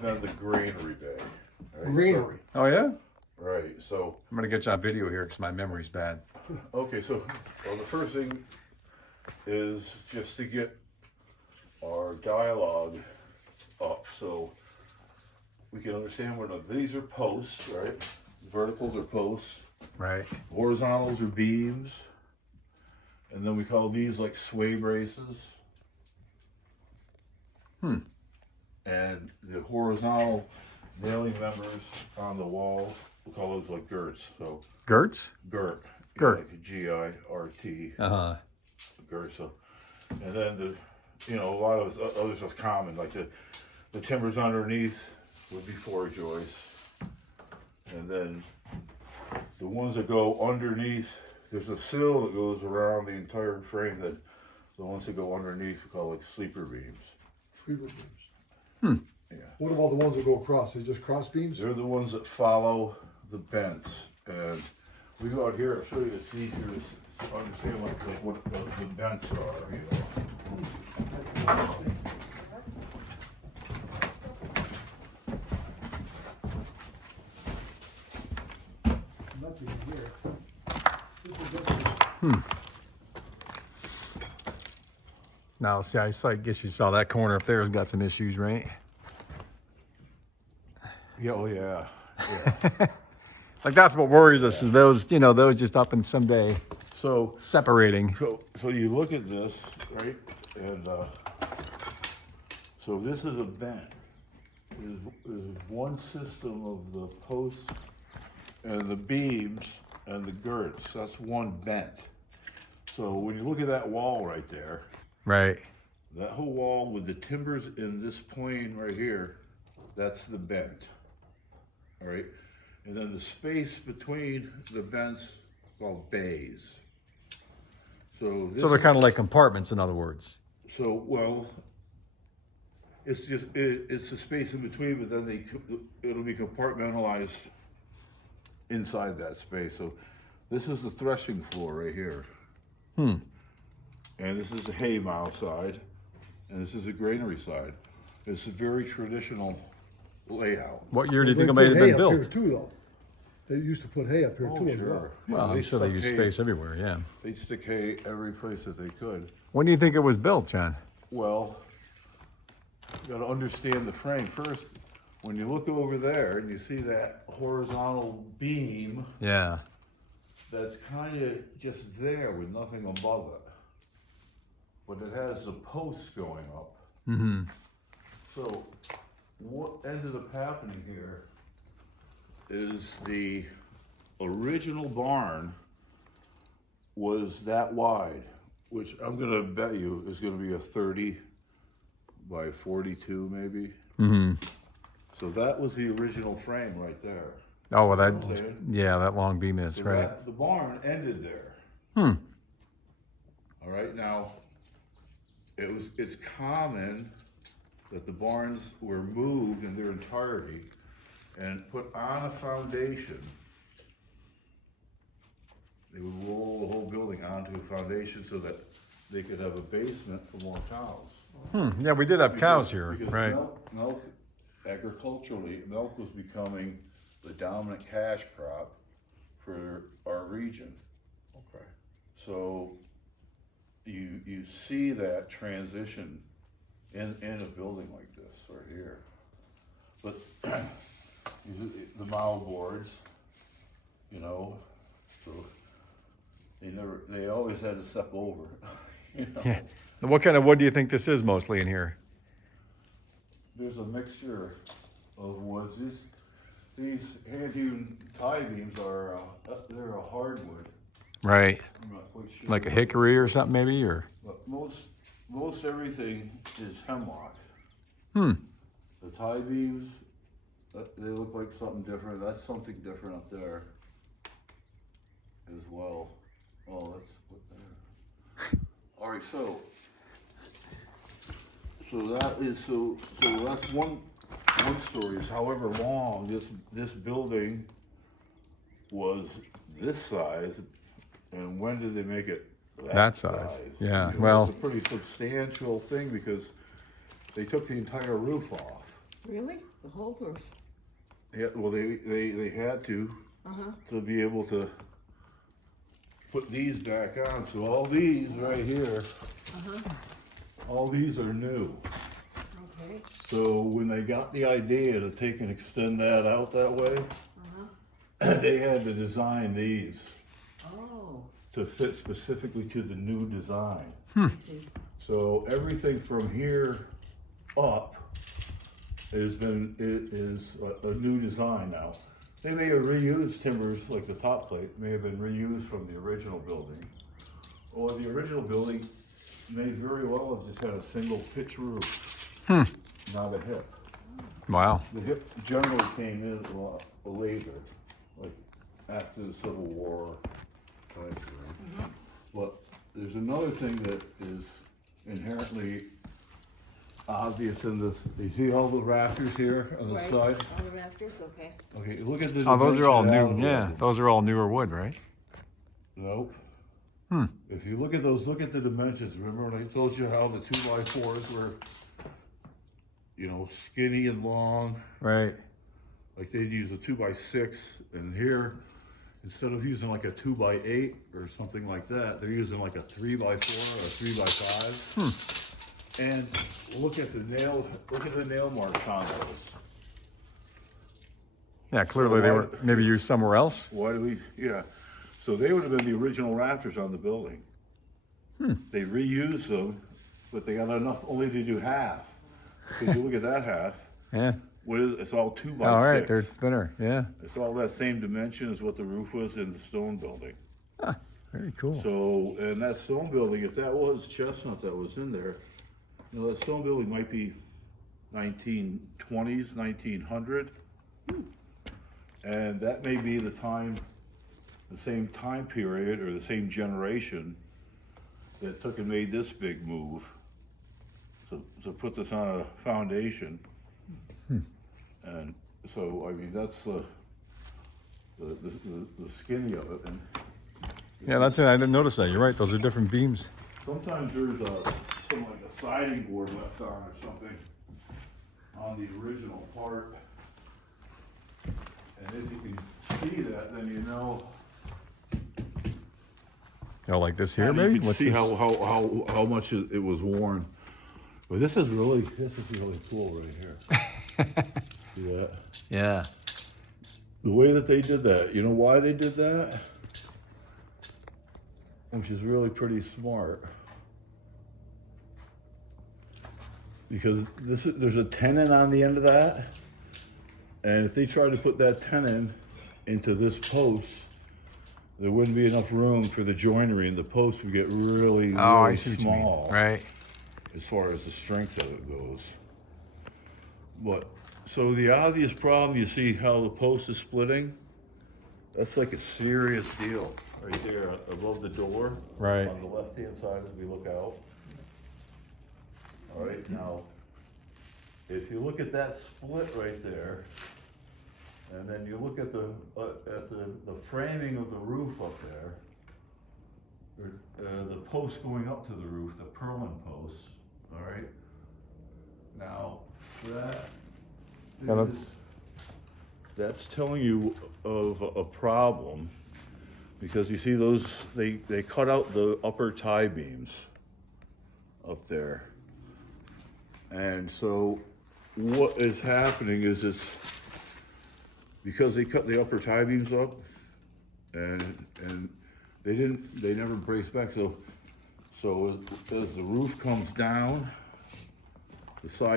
have been the granary bay. Right? Granary. So, Oh yeah. right. So I'm gonna get you on video here because my memory's bad. okay. So well, the first thing is just to get our dialogue up so we can understand what these are posts, right? Verticals are posts. Right. Horizontals are beams. And then we call these like sway braces. And the horizontal nailing members on the walls, we call those like girts. So Girts. girt. Girt. Like G-I-R-T. Uh-huh. Girt. So, and then a lot of other stuff's common, like the timbers underneath would be four joists. And then the ones that go underneath, there's a sill that goes around the entire frame that the ones that go underneath we call like sleeper beams. Sleeper beams. Yeah. What about the ones that go across? They just cross beams? They're the ones that follow the bents. And we go out here, I'll show you, it's easier to understand like what the bents are, you know. Nothing here. This is just Now, see, I guess you saw that corner up there has got some issues, right? Yeah, oh yeah. Yeah. Like that's what worries us is those, those just up and someday So separating. So you look at this, right? And so this is a bent. There's one system of the posts and the beams and the girts. That's one bent. So when you look at that wall right there, Right. that whole wall with the timbers in this plane right here, that's the bent. All right? And then the space between the bents called bays. So this So they're kind of like compartments, in other words. So, well, it's just, it's the space in between, but then it'll be compartmentalized inside that space. So this is the threshing floor right here. And this is the hay mow side, and this is the granary side. It's a very traditional layout. What year do you They think it put may have hay been up here built? too, though. They used to put hay up here Oh, too as well. sure. Well, I'm sure they stuck use hay- space everywhere, yeah. They'd stick hay every place that they could. When do you think it was built, John? Well, you gotta understand the frame. First, when you look over there and you see that horizontal beam, Yeah. that's kind of just there with nothing above it. But it has the posts going up. So what ended up happening here is the original barn was that wide, which I'm gonna bet you is gonna be a 30 by 42 maybe. So that was the original frame right there. Oh, well, You know what I'm saying? that long beam is, So right? the barn ended there. All right, now, it's common that the barns were moved in their entirety and put on a foundation. They would roll the whole building onto a foundation so that they could have a basement for more cows. Yeah, we did have cows here, Because right? milk, agriculturally, milk was becoming the dominant cash crop for our region. Okay. So you see that transition in a building like this right here. But the mow boards, so they always had to step over, Yeah. And what kind of wood do you think this is mostly in here? There's a mixture of woods. These hand-hewn tie beams are, they're a hardwood. Right. I'm not quite sure. Like a hickory or something maybe, or? But most everything is hemlock. Hmm. The tie beams, they look like something different. That's something different up there as well. Oh, that's what there. All right, so that's one story. Is however long this building was this size, and when did they make it That size? Yeah, well- it's a pretty substantial thing because they took the entire roof off. Really? The whole roof? Yeah, well, they had to be able to put these back on. So all these right here, all these are new. Okay. So when they got the idea to take and extend that out that way, they had to design these Oh, to fit specifically to the new design. I see. So everything from here up is a new design now. They may have reused timbers, like the top plate may have been reused from the original building, or the original building may very well have just had a single pitch roof, not a hip. Wow. The hip generally came in a lot later, like after the Civil War type thing. But there's another thing that is inherently obvious in this. You see all the rafters here on the Right. side? All the rafters, okay. Okay, look at the Oh, those are all new. dimensionality Yeah, of it. those are all newer wood, right? Nope. If you look at those, look at the dimensions. Remember when I told you how the 2x4s were, skinny and long? Right. Like they'd use a 2x6, and here, instead of using like a 2x8 or something like that, they're using like a 3x4 or a 3x5. And look at the nail marks on those. Yeah, clearly they were maybe used somewhere else. Why do we? Yeah. So they would have been the original rafters on the building. They reused them, but they got enough only to do half. Because you look at that half. Yeah. It's all 2x6. All right, they're thinner. Yeah. It's all that same dimension as what the roof was in the stone building. Very cool. So, and that stone building, if that was chestnut that was in there, that stone building might be 1920s, 1900. And that may be the same time period or the same generation that took and made this big move to put this on a foundation. And so, I mean, that's the skinny of it. And Yeah, that's it. I didn't notice that. You're right. Those are different beams. sometimes there's some like a siding board left on or something on the original part. And if you can see that, then you know. Oh, like this here, And maybe? you can What's see this? how much it was worn. But this is really cool right here. See that? Yeah. The way that they did that, you know why they did that? Which is really pretty smart. Because there's a tenon on the end of that. And if they tried to put that tenon into this post, there wouldn't be enough room for the joinery, and the post would get really, Oh, I really see what you mean. small Right. as far as the strength of it goes. But, so the obvious problem, you see how the post is splitting? That's like a serious deal right there above the door. Right. On the left-hand side as we look out. All right, now, if you look at that split right there, and then you look at the framing of the roof up there, the post going up to the roof, the purlin posts, all right? Now, Yeah, that's telling you of a problem, because you see those, they cut out the upper tie beams up there. And so what is happening is because they cut the upper tie beams up and they never brace back, so as the roof comes down, the side